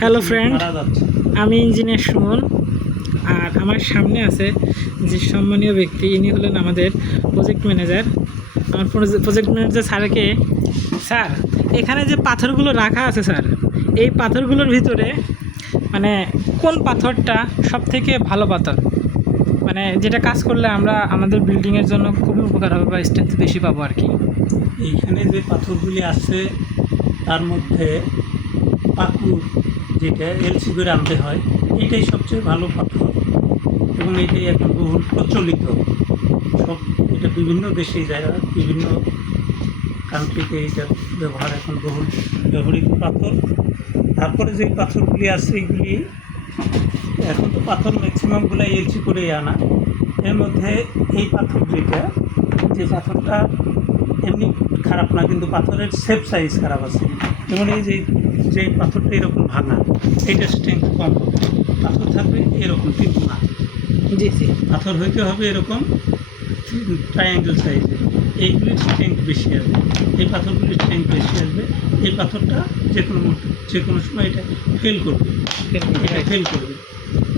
Hello friend আমি engineer Suman. আর আমার সামনে আছে যে সম্মানীয় ব্যক্তি ইনি হলেন আমাদের প্রজেক্ট ম্যানেজার আমার প্রজেক্ট ম্যানেজার স্যারকে স্যার এখানে যে পাথরগুলো রাখা আছে স্যার এই পাথরগুলোর ভিতরে মানে কোন পাথরটা সব থেকে ভালো পাথর? মানে যেটা কাজ করলে আমরা আমাদের বিল্ডিংয়ের জন্য খুবই উপকার হবে বা স্ট্রেংথ বেশি পাবো আর কি। এইখানে যে পাথরগুলি আছে তার মধ্যে পাকুর যেটা এলসি করে আনতে হয়, এটাই সবচেয়ে ভালো পাথর এবং এটাই এখন বহুল প্রচলিত। সব, এটা বিভিন্ন দেশে যায়, বিভিন্ন কান্ট্রিতে এটার ব্যবহার এখন বহুল ব্যবহৃত পাথর। তারপরে যে পাথরগুলি আছে, এগুলি এখন তো পাথর ম্যাক্সিমামগুলো এলসি করেই আনা। এর মধ্যে এই পাথর যেটা, যে পাথরটা এমনি খারাপ না, কিন্তু পাথরের সেফ সাইজ খারাপ আছে। যেমন এই যে যে পাথরটা এরকম ভাঙা এটা স্ট্রেংথ কম হবে। পাথর থাকবে এরকম কিন্তু না জি জি। পাথর হইতে হবে এরকম ট্রায়াঙ্গেল সাইজে এইগুলির স্ট্রেংথ বেশি আসবে। এই পাথরগুলির স্ট্রেংথ বেশি আসবে। এই পাথরটা যে কোনো যে কোনো সময় এটা ফেল করবে। এটা ফেল করবে।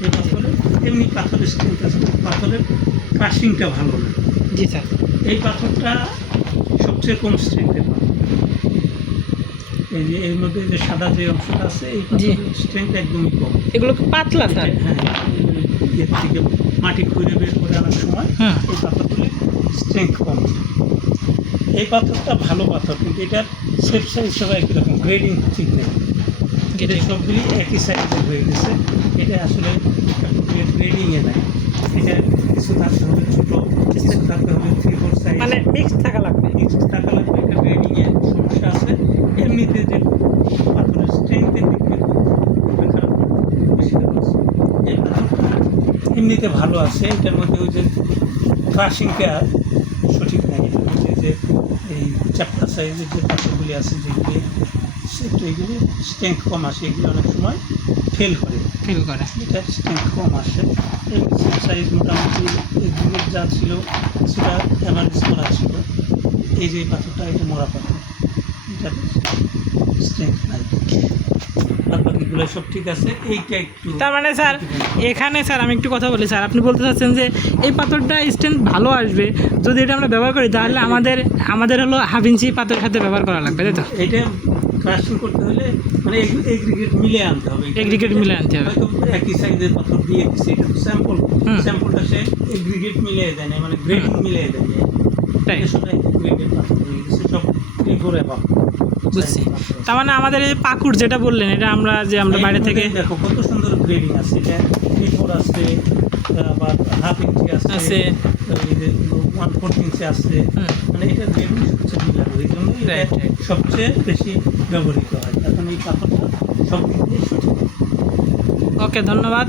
এই পাথরে এমনি পাথরের স্ট্রেংথ আছে। পাথরের ক্রাশিংটা ভালো না। জি স্যার। এই পাথরটা সবচেয়ে কম স্ট্রেংথের পাথর। এই যে এর মধ্যে যে সাদা যে অংশটা আছে এই। স্ট্রেংথ একদমই কম। এগুলো পাতলা স্যার হ্যাঁ এর থেকে মাটি খুঁড়ে বের করে আনার সময় এই পাথরগুলির স্ট্রেংথ কম। এই পাথরটা ভালো পাথর কিন্তু এটার শেপ সাইজ সব একই রকম গ্রেডিং ঠিক নেই। এটা সবগুলি একই সাইজের হয়ে গেছে। এটা আসলে গ্রেডিংয়ে নাই। এটা কিছু থাকতে হবে ছোটো কিছু থাকতে হবে থ্রি ফোর সাইজ মানে মিক্সড থাকা লাগবে নেক্সট টাকা লাগবে একটা গ্রেডিংয়ের সমস্যা আছে এমনিতে যে পাথরের স্ট্রেংথের দিক থেকে খুবই খারাপ বেশি খারাপ আছে। এই পাথরটা এমনিতে ভালো আছে এটার মধ্যে ওই যে ক্রাশিংটা সঠিক নাই। যে এই চ্যাপ্টার সাইজের যে পাথরগুলি আছে যেগুলি সেটা এইগুলি স্ট্রেংথ কম আসে এগুলি অনেক সময় ফেল করে। ফেল করে। এটা স্ট্রেংথ কম আসে। এই সাইজ মোটামুটি একদিকে যা ছিল সেটা অ্যাভারেজ করা ছিল। এই যে পাথরটা এটা মরা পাথর। এটা স্ট্রেংথ নাই। বাকিগুলো সব ঠিক আছে এইটা একটু তার মানে স্যার এখানে স্যার আমি একটু কথা বলি স্যার আপনি বলতে চাচ্ছেন যে এই পাথরটা স্ট্রেন্থ ভালো আসবে যদি এটা আমরা ব্যবহার করি তাহলে আমাদের আমাদের হলো হাফ ইঞ্চি পাথরের সাথে ব্যবহার করা লাগবে তাই তো? এটা ক্রাশিং করতে হলে মানে এগ্রিগেট মিলে আনতে হবে Aggregate মিলিয়ে আনতে হবে। একই সাইজের পাথর দিয়ে দিচ্ছে এটা তো স্যাম্পল স্যাম্পলটা সে এগ্রিগেট মিলিয়ে দেয় না মানে গ্রেডিং মিলিয়ে দেয় না। সব গ্রেডের পাথর। বুঝছি। তার মানে আমাদের এই পাকুড় যেটা বললেন এটা আমরা যে আমরা বাইরে থেকে দেখো কত সুন্দর গ্রেডিং আছে এটা ফোর আছে আবার হাফ ইঞ্চি আছে আছে। ওয়ান ফোর্থ ইঞ্চি আছে হুম, মানে এটা গ্রেডিং সবচেয়ে এই জন্য বেশি ব্যবহৃত হয়। এখন এই সব দিক দিয়ে ওকে ধন্যবাদ।